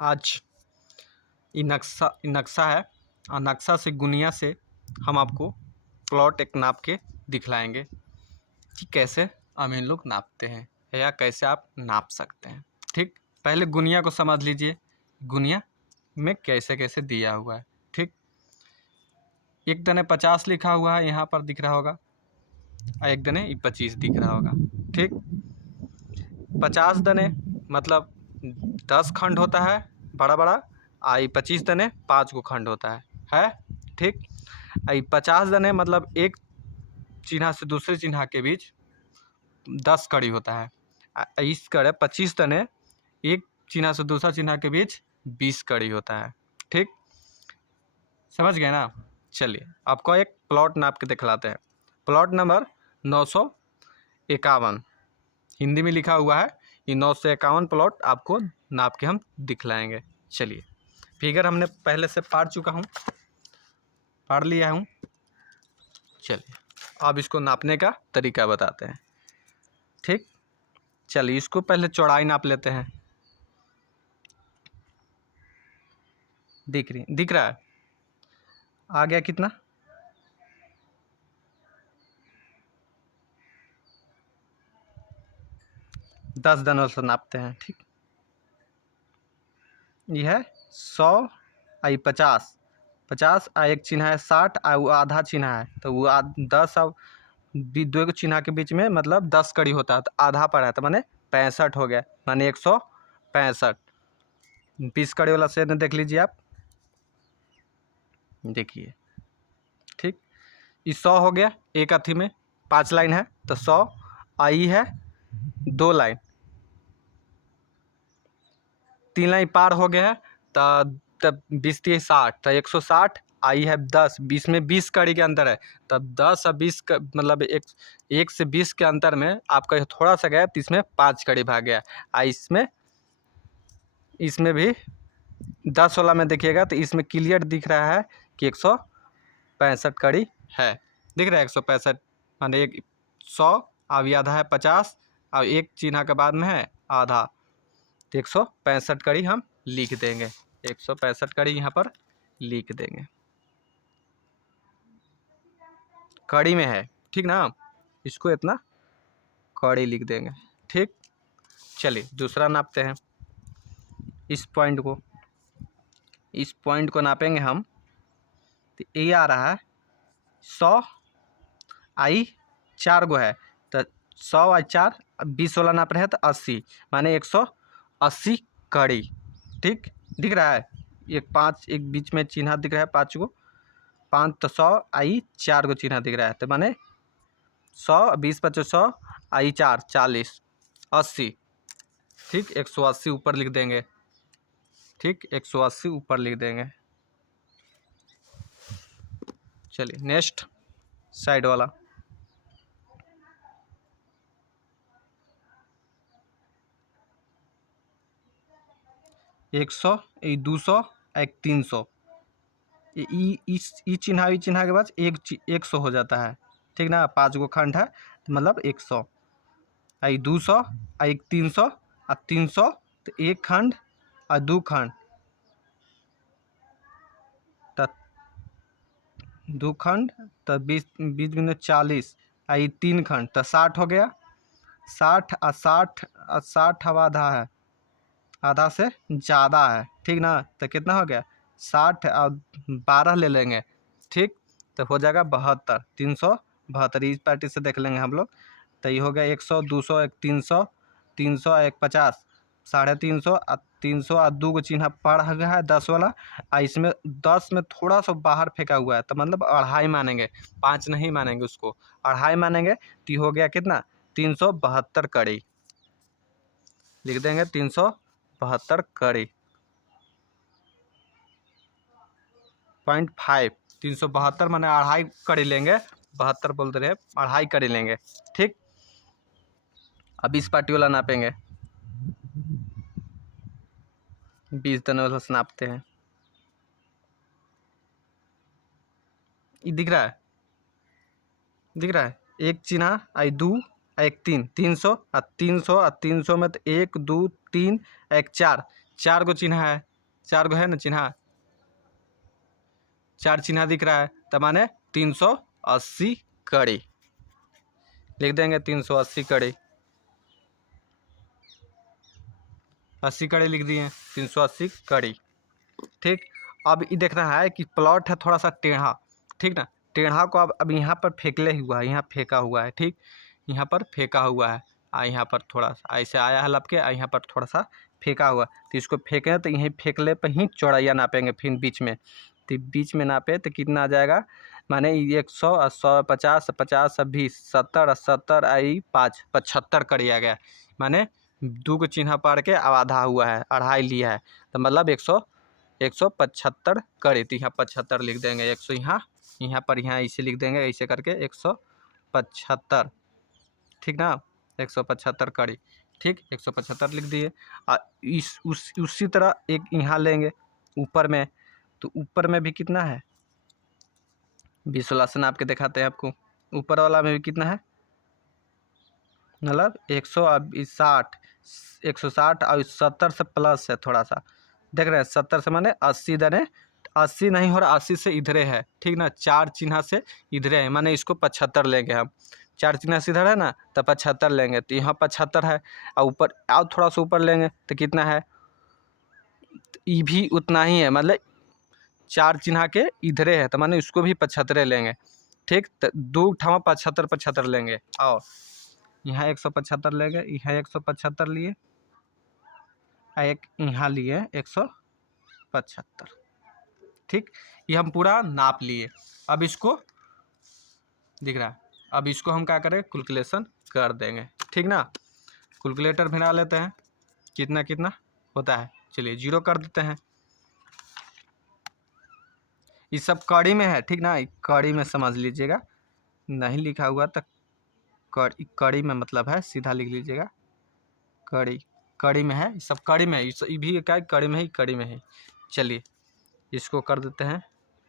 आज ये नक्शा है और नक्शा से गुनिया से हम आपको प्लॉट एक नाप के दिखलाएंगे कि कैसे हम इन लोग नापते हैं या कैसे आप नाप सकते हैं। ठीक, पहले गुनिया को समझ लीजिए, गुनिया में कैसे कैसे दिया हुआ है। ठीक, एक दने 50 लिखा हुआ है, यहाँ पर दिख रहा होगा, और एक दने 25 दिख रहा होगा। ठीक, 50 दने मतलब 10 खंड होता है बड़ा बड़ा, आई 25 दने 5 को खंड होता है। ठीक, आई 50 दने मतलब एक चिन्ह से दूसरे चिन्ह के बीच 10 कड़ी होता है। इस करे 25 दने एक चिन्ह से दूसरा चिन्ह के बीच 20 कड़ी होता है। ठीक, समझ गए ना। चलिए आपको एक प्लॉट नाप के दिखलाते हैं। प्लॉट नंबर 951 हिंदी में लिखा हुआ है। ये 951 प्लॉट आपको नाप के हम दिखलाएंगे। चलिए, फिगर हमने पहले से पढ़ लिया हूँ। चलिए अब इसको नापने का तरीका बताते हैं। ठीक, चलिए इसको पहले चौड़ाई नाप लेते हैं। दिख रहा है आ गया कितना? 10 दनों से नापते हैं। ठीक, यह है 100 आई 50 आ एक चिन्ह है 60 आ वो आधा चिन्ह है, तो वो 10 और दो के चिन्ह के बीच में मतलब 10 कड़ी होता है, तो आधा पर है, तो माने 65 हो गया, माने 165। 20 कड़ी वाला शेर देख लीजिए आप, देखिए। ठीक, ये 100 हो गया, एक अथी में 5 लाइन है, तो 100 आई है 2 लाइन, 3 लाइन पार हो गया है, तब 20 3 60, तो 160 आई है 10, 20 में 20 कड़ी के अंतर है, तब 10 और 20 का मतलब एक से 20 के अंतर में आपका थोड़ा सा गया, तो इसमें 5 कड़ी भाग गया। इसमें भी 10 वाला में देखिएगा तो इसमें क्लियर दिख रहा है कि 165 कड़ी है। दिख रहा है 165, माने 100 अब आधा है 50 और एक चिन्ह के बाद में है आधा, तो 165 कड़ी हम लिख देंगे। 165 कड़ी यहाँ पर लिख देंगे, कड़ी में है। ठीक ना, इसको इतना कड़ी लिख देंगे। ठीक, चलिए दूसरा नापते हैं। इस पॉइंट को नापेंगे हम, तो ये आ रहा है 100 आई 4 गो है, तो 100 आई 4 20 वाला नाप रहे हैं, तो 80 माने 180 कड़ी। ठीक, दिख रहा है एक 5 एक बीच में चिन्ह दिख रहा है 5 गो, 5 तो 100 आई 4 गो चिन्ह दिख रहा है, तो माने 100 20 25 100 आई 4 40 80। ठीक, 180 ऊपर लिख देंगे। ठीक, 180 ऊपर लिख देंगे। चलिए नेक्स्ट साइड वाला, एक 100 एक 200 एक 300, इस चिन्ह के बाद 100 हो जाता है। ठीक ना, 5 गो खंड है, तो मतलब 100 आई 200 एक 300 और 300 तो एक खंड और 2 खंड, तो 2 खंड तो 20 में 40 आई 3 खंड, तो 60 हो गया। 60 और 60 अब आधा है, आधा से ज़्यादा है। ठीक ना, तो कितना हो गया 60 और 12 ले लेंगे। ठीक, तो हो जाएगा 72, 372। इस पार्टी से देख लेंगे हम लोग, तो ये हो गया 100 200 एक 300 300 एक 50 350 और 300 और 2 को चिन्ह पड़ गया है 10 वाला, और इसमें 10 में थोड़ा सा बाहर फेंका हुआ है, तो मतलब अढ़ाई मानेंगे, 5 नहीं मानेंगे, उसको अढ़ाई मानेंगे। तो ये हो गया कितना 372 कड़ी लिख देंगे। 372 कड़ी 0.5, 372 माने अढ़ाई कड़ी लेंगे, 72 बोलते रहे, अढ़ाई कड़ी लेंगे। ठीक, अब इस पार्टी वाला नापेंगे, 20 दनों वाला से नापते हैं। ये दिख रहा है एक चिन्ह आई 2 एक 3, 300 और 300 में तो 1 2 3 एक 4 4 गो चिन्ह है, 4 गो है ना चिन्हा, 4 चिन्हा दिख रहा है, तो माने 380 कड़ी लिख देंगे। 380 कड़ी, 80 कड़ी लिख दिए, 380 कड़ी। ठीक, अब ये देखना है कि प्लॉट है थोड़ा सा टेढ़ा, ठीक ना, टेढ़ा को अब यहाँ पर फेंकले हुआ है, यहाँ फेंका हुआ है, ठीक, यहाँ पर फेंका हुआ है, यहाँ पर थोड़ा सा ऐसे आया है लपके, यहाँ पर थोड़ा सा फेंका हुआ, तो इसको फेंके तो यहीं फेंकले पर ही चौड़ाइया नापेंगे, फिर बीच में, तो बीच में नापे तो कितना आ जाएगा, माने 100 और 100 50 50 20 70 70 आई 5 75 कड़ी आ गया, माने 2 को चिन्ह पार के अब आधा हुआ है, अढ़ाई लिया है, तो मतलब 175 कड़ी, तो यहाँ 75 लिख देंगे, 100 यहाँ पर यहाँ इसे लिख देंगे, ऐसे करके 175, ठीक ना, 175 कड़ी, ठीक, 175 लिख दिए। उसी तरह एक यहाँ लेंगे ऊपर में, तो ऊपर में भी कितना है, 20 वाला से नाप के दिखाते हैं आपको, ऊपर वाला में भी कितना है, मतलब 160 160 और 70 से प्लस है थोड़ा सा, देख रहे हैं, 70 से माने 80 देने, 80 नहीं हो रहा, 80 से इधरे है, ठीक ना, 4 चिन्ह से इधरे है, माने इसको 75 लेंगे हम, 4 चिन्ह से इधर है ना, तो 75 लेंगे, तो यहाँ 75 है, और ऊपर और थोड़ा सा ऊपर लेंगे तो कितना है, ये भी उतना ही है, मतलब 4 चिन्ह के इधरे है, तो माने इसको भी 75 लेंगे, ठीक, तो 2 ठावा 75 75 लेंगे, और यहाँ 175 लेंगे, यहाँ 175 लिए, एक यहाँ लिए 175, ठीक, ये हम पूरा नाप लिए। अब इसको दिख रहा है, अब इसको हम क्या करें, कैलकुलेशन कर देंगे, ठीक ना, कैलकुलेटर भिड़ा लेते हैं, कितना कितना होता है, चलिए 0 कर देते हैं, ये सब कड़ी में है, ठीक ना, कड़ी में समझ लीजिएगा, नहीं लिखा हुआ तो कड़ी में मतलब है, सीधा लिख लीजिएगा, कड़ी में है, सब कड़ी में है, ये भी क्या कड़ी में ही, कड़ी में है। चलिए इसको कर देते हैं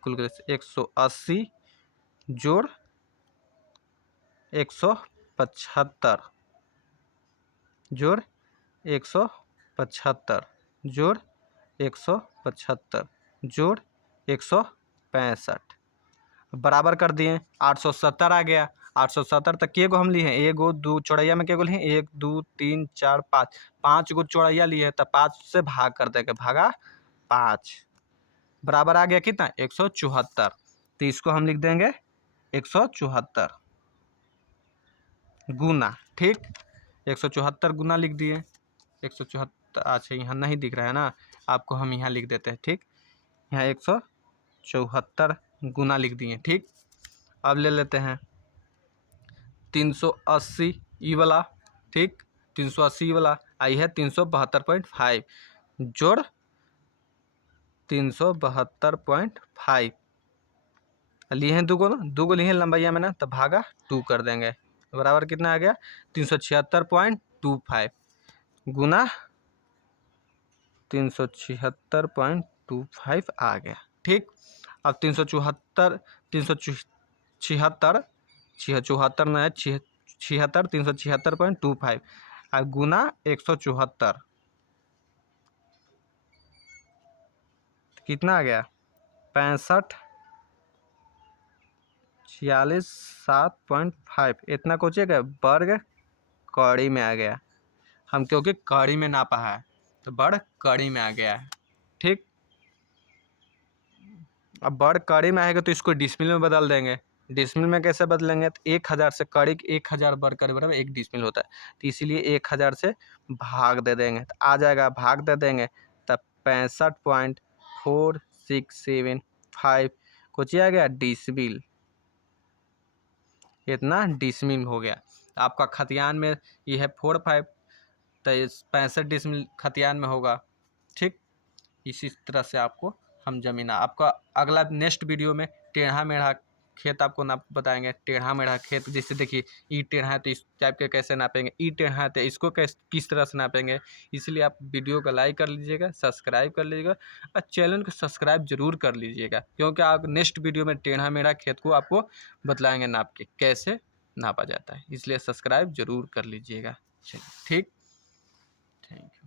कैलकुलेशन, 180 जोड़ 175 जोड़ 175 जोड़ 175 जोड़ 165 बराबर कर दिए, 870 आ गया, 870 तक के गो हम लिए हैं, 1 2 चौड़ैया में के गो लिए, 1 2 3 4 5 गो चौड़ैया लिए हैं, तो 5 से भाग कर देंगे, भागा 5 बराबर आ गया कितना, 174, तो इसको हम लिख देंगे 174 गुना, ठीक, 174 गुना लिख दिए, 174, अच्छा यहाँ नहीं दिख रहा है ना, आपको हम यहाँ लिख देते हैं, ठीक, यहाँ 174 गुना लिख दिए, ठीक। अब ले लेते हैं 380 ई वाला, ठीक, 380 वाला आई है 372.5 जोड़ 372.5 लिए हैं, 2 गो ना, 2 गो लिए हैं लंबाइया में ना, तो भागा 2 कर देंगे, बराबर कितना आ गया, 376.25 गुना 376.25 आ गया, ठीक। अब 374 376 74 न है 76 376.25 और गुना 174 कितना आ गया, 65 46.7 इतना कोचेगा, वर्ग कड़ी में आ गया, हम क्योंकि कड़ी में नापा है तो वर्ग कड़ी में आ गया है, ठीक। अब वर्ग कड़ी में आएगा तो इसको डिसमिल में बदल देंगे, डिसमिल में कैसे बदलेंगे, तो 1000 से कड़ी 1000 वर्ग के बराबर 1 डिसमिल होता है, तो इसीलिए 1000 से भाग दे देंगे, तो आ जाएगा, भाग दे देंगे तब 65.4675 कुछ आ गया डिसमिल, इतना डिसमिल हो गया। आपका खतियान में ये है 45, तो 65 डिसमिल खतियान में होगा, ठीक। इसी तरह से आपको हम जमीन, आपका अगला नेक्स्ट वीडियो में टेढ़ा मेढ़ा खेत आपको ना बताएंगे, टेढ़ा मेढ़ा खेत, जैसे देखिए ई टेढ़ा है तो इस टाइप के कैसे नापेंगे, ई टेढ़ा है तो इसको किस तरह से नापेंगे, इसलिए आप वीडियो को लाइक कर लीजिएगा, सब्सक्राइब कर लीजिएगा और चैनल को सब्सक्राइब जरूर कर लीजिएगा, क्योंकि आप नेक्स्ट वीडियो में टेढ़ा मेढ़ा खेत को आपको बतलाएंगे नाप के कैसे नापा जाता है, इसलिए सब्सक्राइब जरूर कर लीजिएगा। चलिए ठीक, थैंक यू।